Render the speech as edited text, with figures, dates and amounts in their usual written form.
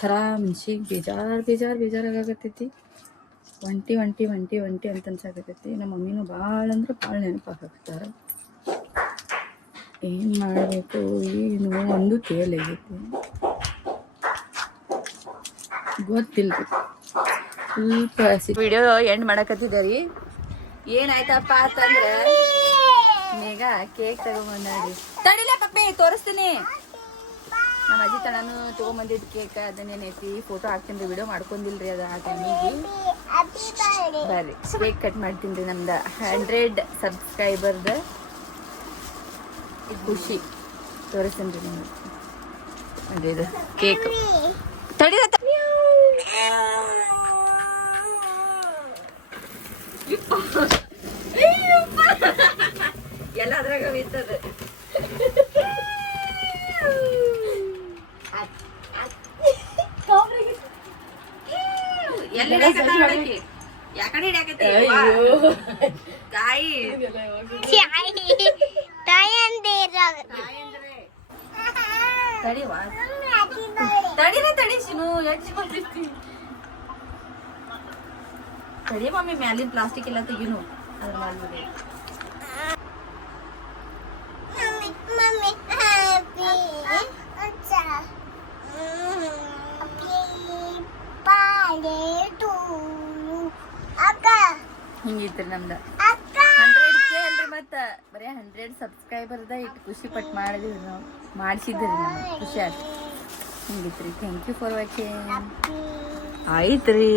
ಥರ ಮನ್ಸಿಗೆ ಬೇಜಾರಾಗತೈತಿ. ಒಂಟಿ ಅಂತ ಅನ್ಸಾಕತೈತಿ. ನಮ್ಮ ಮಮ್ಮಿನೂ ಭಾಳ ಅಂದ್ರೆ ಭಾಳ ನೆನಪಾಕತ್ತಾರ. ಏನು ಮಾಡಬೇಕು ಏನು ಒಂದು ತೇಲಾಗೈತಿ, ಗೊತ್ತಿಲ್ಲ. ಸ್ವಲ್ಪ ವಿಡಿಯೋ ಎಂಡ್ ಮಾಡಕತ್ತಿದ್ದಾರಿ. ಏನಾಯ್ತಪ್ಪ ಅಂತಂದ್ರೆ ಈಗ ಕೇಕ್ ತಗೊಂಬಂದಾರಿ. ತಡಿಲ ಪಪ್ಪಿ ತೋರಿಸ್ತೀನಿ. ನಮ್ಮ ಅಜ್ಜಿ ತನೂ ತೊಗೊಂಬಂದಿದ್ದು ಕೇಕ್ ಅದನ್ನೇನೈತಿ ಫೋಟೋ ಹಾಕ್ತೀನಿ ರೀ. ವಿಡಿಯೋ ಮಾಡ್ಕೊಂಡಿಲ್ರಿ ಅದು ಆ ಟೈಮಿಗೆ. ಬರ್ರಿ ಕೇಕ್ ಕಟ್ ಮಾಡ್ತೀನಿ ರೀ. ನಮ್ದು 100 ಸಬ್ಸ್ಕ್ರೈಬರ್ದ ಖುಷಿ ತೋರಿಸ್ತೀನಿ ರೀ ನಿಮ್ಗೆ. ಅದೇ ಇದು ಕೇಕ್ ತಡಿ. ಎಲ್ಲ ಅದ್ರಾಗ ಇರ್ತದ. ತಡಿ ಮಮ್ಮಿ, ಮ್ಯಾಲಿನ ಪ್ಲಾಸ್ಟಿಕ್ ಎಲ್ಲ ತೆಗಿನು. ಅದ್ರ ಮಾಡ್ಬಿಡಿ. ಹಿಂಗಿತ್ರಿ ನಮ್ದ 100K ಅಲ್ರಿ. ಮತ್ತ ಬರೀ 100 ಸಬ್ಸ್ಕ್ರೈಬರ್ದ ಇಟ್ಟು ಖುಷಿ ಪಟ್ಟು ಮಾಡಿದ್ವಿ ನಾವು. ಮಾಡಿಸಿದ್ರಿ ನಮ್ಗೆ ಖುಷಿ ಆಯ್ತು. ಹಿಂಗಿತ್ರಿ. Thank you for watching. ಆಯ್ತ್ರಿ.